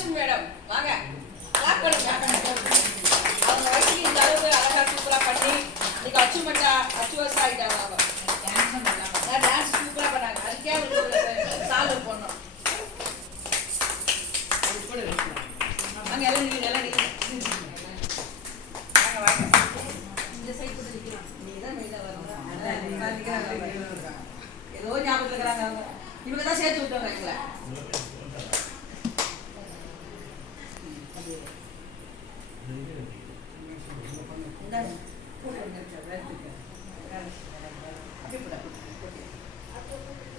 Mahalakshmi madam வாங்க clap பண்ணுங்க. அவங்க வயசுக்கு இந்த அளவுக்கு அழகா சூப்பரா பண்ணி இன்னைக்கு அச்சுவஸ் ஆகிட்டாங்க. அவங்க டான்ஸ் சூப்பரா பண்ணாங்க. அதுக்கே அவங்களுக்கு சால்வ் பண்ணோம். வாங்க எல்லாம் நீங்க வாங்க வாங்க இந்த சைடு கூட நிற்கலாம். நீங்க தான் வெளியில வரணும். ஏதோ ஞாபகத்தில் இருக்கிறாங்க. அவங்க இவங்க தான் சேர்த்து விட்டவங்க எங்களை.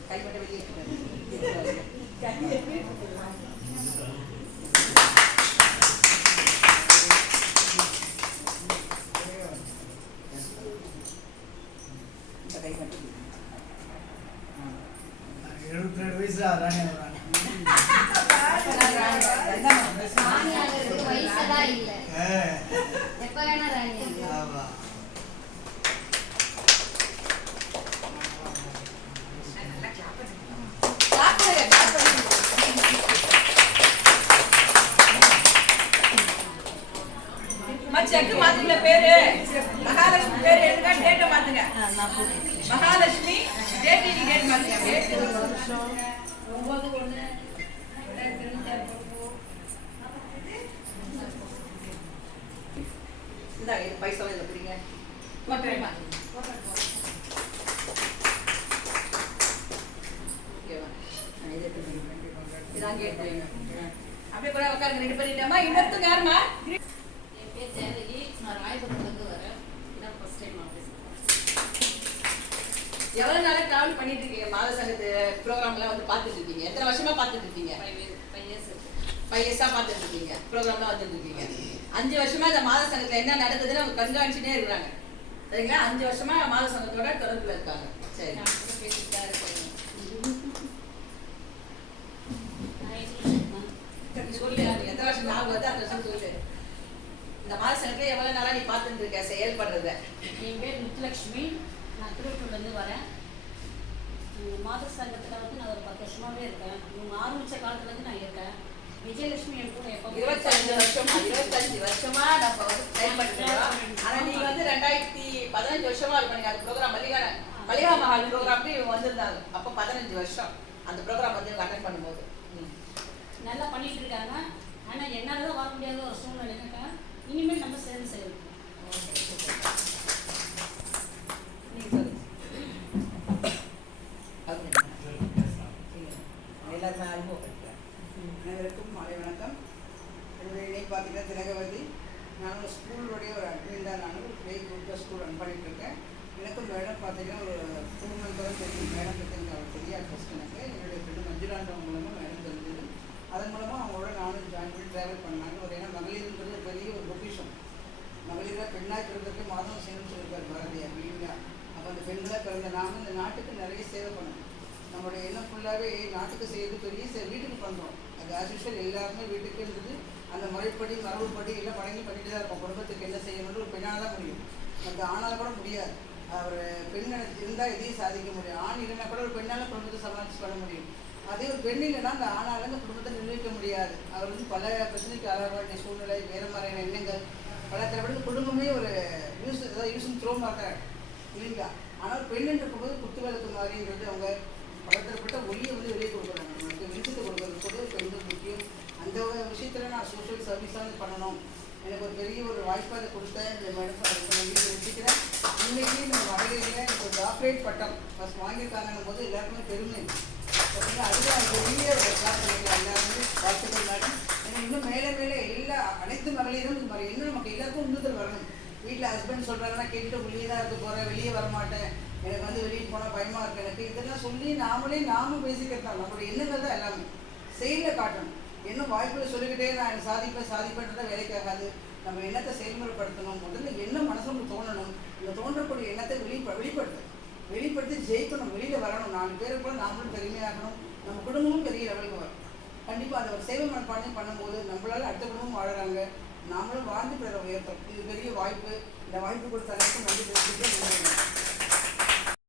கைப்பட்ட வெளியே செக் மாத்துங்க. பேரு மகாலட்சுமி பேரு எழுதுங்க. டேட்டை மாத்துங்க. மகாலட்சுமி டேட் மாத்துங்க. டேட் 9/1/2026. இந்த பைசா இத புடிங்க. போட்டுறேன். ஓகேவா? இது எடுத்து இதான் கேட். அப்படியே கூட உட்காருங்க. ரெண்டு பேரும் இல்லம்மா. இன்னொருத்தங்க யாருமா? எவ்வளவு நாளா டிராவல் பண்ணிட்டு இருக்கீங்க? மாத சங்கத்து ப்ரோக்ராம்லாம் வந்து பார்த்துட்டு இருக்கீங்க. எத்தனை வருஷமா பார்த்துட்டு இருக்கீங்க? 5 இயர்ஸா பார்த்துட்டு இருக்கீங்க. ப்ரோக்ராம்லாம் வந்துட்டு இருக்கீங்க. 5 வருஷமா இந்த மாத சங்கத்துல என்ன நடக்குதுன்னு அவங்க கண்காணிச்சுட்டே இருக்கிறாங்க. சரிங்களா? 5 வருஷமா மாத சங்கத்தோட தொடர்புல இருக்காங்க. சரி, சொல்லு. எத்தனை வருஷம் ஞாபகம் வருது அந்த வருஷம் சொல்லு. இந்த மாத சங்கத்துல எவ்வளவு நாளா நீ பார்த்துட்டு இருக்க செயல்படுறத? என் பேர் முத்துலட்சுமி. நான் திருவள்ளூர்லேருந்து வரேன். மாத சங்கத்தில் வந்து நான் ஒரு 10 வருஷமாகவே இருக்கேன். இவங்க ஆரம்பித்த காலத்துலேருந்து நான் இருக்கேன். விஜயலட்சுமி என் கூட எப்போ 25 வருஷமா நம்ம வந்து செயல்படுறோம். ஆனால் நீங்கள் வந்து 2015 வருஷமா இருக்கும். அந்த ப்ரோக்ராம் மல்லிகா மஹால் ப்ரோக்ராம்க்கு இவங்க வந்திருந்தாங்க. அப்போ 15 வருஷம் அந்த ப்ரோக்ராம் வந்து இவங்க அட்டென்ட் பண்ணும்போது நல்லா பண்ணிட்டு இருக்காங்க. ஆனால் என்னால் தான் வர முடியாத ஒரு சூழ்நிலைக்காக இனிமேல் நம்ம சேர்ந்து செய்யணும். அனைவருக்கும் மாலை வணக்கம். என்னுடைய இணை பார்த்தீங்கன்னா திலகவதி. நான் ஒரு ஸ்கூலுடைய ஒரு அட்மின் தான். நான் ஒரு பிளே குரூப்பில் ஸ்கூல் ரன் பண்ணிட்டு இருக்கேன். எனக்கும் மேடம் பார்த்தீங்கன்னா ஒரு 2 மந்த்தாக தெரியும். மேடம் பற்றி எனக்கு அவர் தெரியாது. ஃபஸ்ட் எனக்கு என்னுடைய ஃப்ரெண்டு மஞ்சுளாண்டவங்க மூலமாக மேடம் தெரிஞ்சது. அதன் மூலமாக அவங்களோட நானும் ஜாயின் பண்ணி ட்ராவல் பண்ணாங்க. ஒரு ஏன்னா மகளிர்ன்றது ஒரு பெரிய ஒரு பொக்கிஷம். மகளிராக பெண்ணாக பிறந்ததுக்கு மாதம் செய்யணும்னு சொல்லியிருக்காரு பாரதியார் இல்லைங்களா? அப்போ அந்த பெண்களாக பிறந்த நாம இந்த நாட்டுக்கு நிறைய சேவை பண்ணணும். நம்மளுடைய எண்ணம் ஃபுல்லாகவே நாட்டுக்கு செய்யறது பெரிய வீட்டுக்கு பண்ணுறோம். அது ஆஸ் யூஷுவல் எல்லாருமே வீட்டுக்குன்றது அந்த முறைப்படி மரபுப்படி எல்லாம் வழங்கி பண்ணிட்டு தான் இருக்கும். குடும்பத்துக்கு என்ன செய்யணும்னு ஒரு பெண்ணால் தான் முடியும். மற்ற ஆணால் கூட முடியாது. ஒரு பெண் இருந்தால் எதையும் சாதிக்க முடியும். ஆண் இல்லைன்னா கூட ஒரு பெண்ணால் குடும்பத்தை சமாளித்து பண்ண முடியும். அதே ஒரு பெண் இல்லைன்னா அந்த ஆணால் அந்த குடும்பத்தை நிர்வகிக்க முடியாது. அவர் வந்து பல பிரச்சனைக்கு ஆளாக வேண்டிய சூழ்நிலை, வேறு மாதிரியான எண்ணங்கள், பல தரப்பட்டு குடும்பமே ஒரு யூஸ் த்ரோ மாட்டாங்க இல்லைங்களா? ஆனால் பெண் இருக்கும்போது குத்து விளக்கு மாதிரின்றது அவங்க பலதரப்பட்ட ஒளியை வந்து வெளியே கொடுக்குறாங்க. நமக்கு வெளிச்சத்தை கொடுக்குறது கூட பெண்கள் முக்கியம். அந்த விஷயத்தில் நான் சோஷியல் சர்வீஸாக பண்ணணும். எனக்கு ஒரு பெரிய ஒரு வாய்ப்பாக கொடுத்த இந்த மேடம் வீட்டில் வச்சுக்கிறேன். இன்றைக்கி இந்த மகளிரில் எனக்கு ஒரு டாக்டரேட் பட்டம் ஃபஸ்ட் வாங்கியிருக்காங்கன்னும் போது எல்லாருக்குமே பெருமை. பார்த்தீங்கன்னா அதுதான் பெரிய ஒரு கிளாஸ் பண்ணிக்கலாம். எல்லாருமே வாழ்த்துக்கள் மேடம். ஏன்னா இன்னும் மேலே மேலே அனைத்து மகளிரும் இது மாதிரி இன்னும் நமக்கு எல்லாருக்கும் உந்துதல் வரணும். வீட்டில் ஹஸ்பண்ட் சொல்கிறாங்கன்னா கேட்டுட்டு வெளியே தான் இருக்க போகிறேன், வெளியே வரமாட்டேன், எனக்கு வந்து வெளியே போனால் பயமாக இருக்குது எனக்கு, இதெல்லாம் சொல்லி நாமும் பேசிக்கிறது தான். நம்மளுடைய எண்ணங்கள் தான் எல்லாமே செயலில் காட்டணும். இன்னும் வாய்ப்புகளை சொல்லிக்கிட்டே நான் எனக்கு சாதிப்பேன்றதான் வேலைக்காகாது. நம்ம எண்ணத்தை செயல்முறைப்படுத்தணும். முதல்ல எண்ணம் மனசுக்கு தோணணும். இந்த தோன்றக்கூடிய எண்ணத்தை வெளிப்படுத்தி ஜெயிக்கணும். வெளியில் வரணும். 4 பேருக்கு கூட நாமளும் பெருமையாகணும். நம்ம குடும்பமும் பெரிய லெவலுக்கு வரும். கண்டிப்பாக அதை ஒரு சேவை மனப்பான்மையும் பண்ணும்போது நம்மளால் அடுத்த குடும்பமும் வாழறாங்க, நாமளும் வாழ்ந்து பெற உயர்த்தோம். இது பெரிய வாய்ப்பு. இந்த வாய்ப்பு கொடுத்த அனைத்தும் நன்றி தெரிவிச்சுட்டு